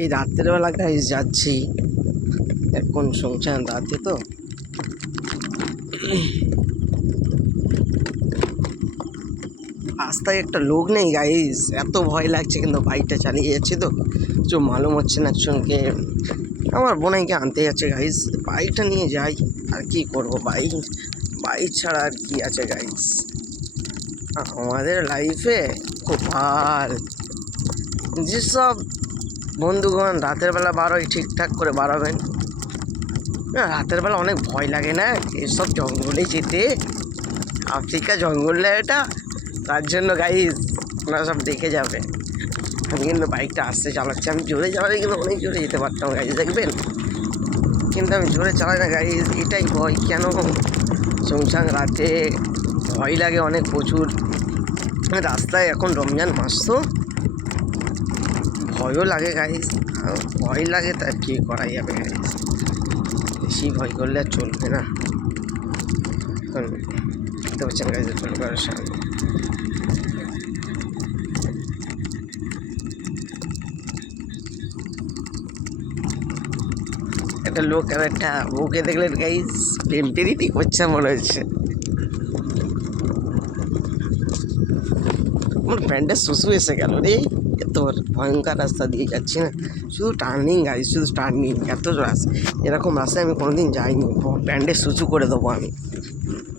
এই রাত্রেবেলা গাইস যাচ্ছি, এখন শুনছেন রাতে তো রাস্তায় একটা লোক নেই গাইস, এত ভয় লাগছে। কিন্তু বাইকটা চালিয়ে যাচ্ছি তো কিছু মালুম হচ্ছে না একজনকে আমার বোনাইকে আনতে যাচ্ছে গাইস। বাইকটা নিয়ে যাই, আর কি করবো, বাইক ছাড়া আর কি আছে গাইস আমাদের লাইফে। কপাল যেসব বন্ধুগণ রাতের বেলা বারোয় ঠিকঠাক করে বাড়াবেন। না, রাতের বেলা অনেক ভয় লাগে না এসব জঙ্গলে যেতে। আফ্রিকা জঙ্গলে এটা, তার জন্য গাইজ আপনারা সব দেখে যাবে। আমি কিন্তু বাইকটা আস্তে চালাচ্ছি, আমি জোরে চালাই কিন্তু অনেক জোরে যেতে পারতাম গাইজ, দেখবেন। কিন্তু আমি জোরে চালাই না গাইজ, এটাই ভয়। কেন সংসাং রাতে ভয় লাগে অনেক প্রচুর। রাস্তায় এখন রমজান মাস তো ভয়ও লাগে গাইজ, ভয় লাগে তার কি করা যাবে গাইজ, বেশি ভয় করলে আর চলবে না। এখন দেখতে পাচ্ছেন গাইজ পরিবারের সামনে একটা লোক আর একটা বউকে দেখলেন গাইজ, প্রেমটেরিটি করছে মনে হচ্ছে। আমার প্যান্টের শুশু এসে গেল রে, এত ভয়ঙ্কর রাস্তা দিয়ে যাচ্ছি না, শুধু টার্নিং গাইজ, শুধু টার্নিং। এত রাস্তা, এরকম রাস্তায় আমি কোনোদিন যাইনি, প্যান্টের শুশু করে দেবো আমি।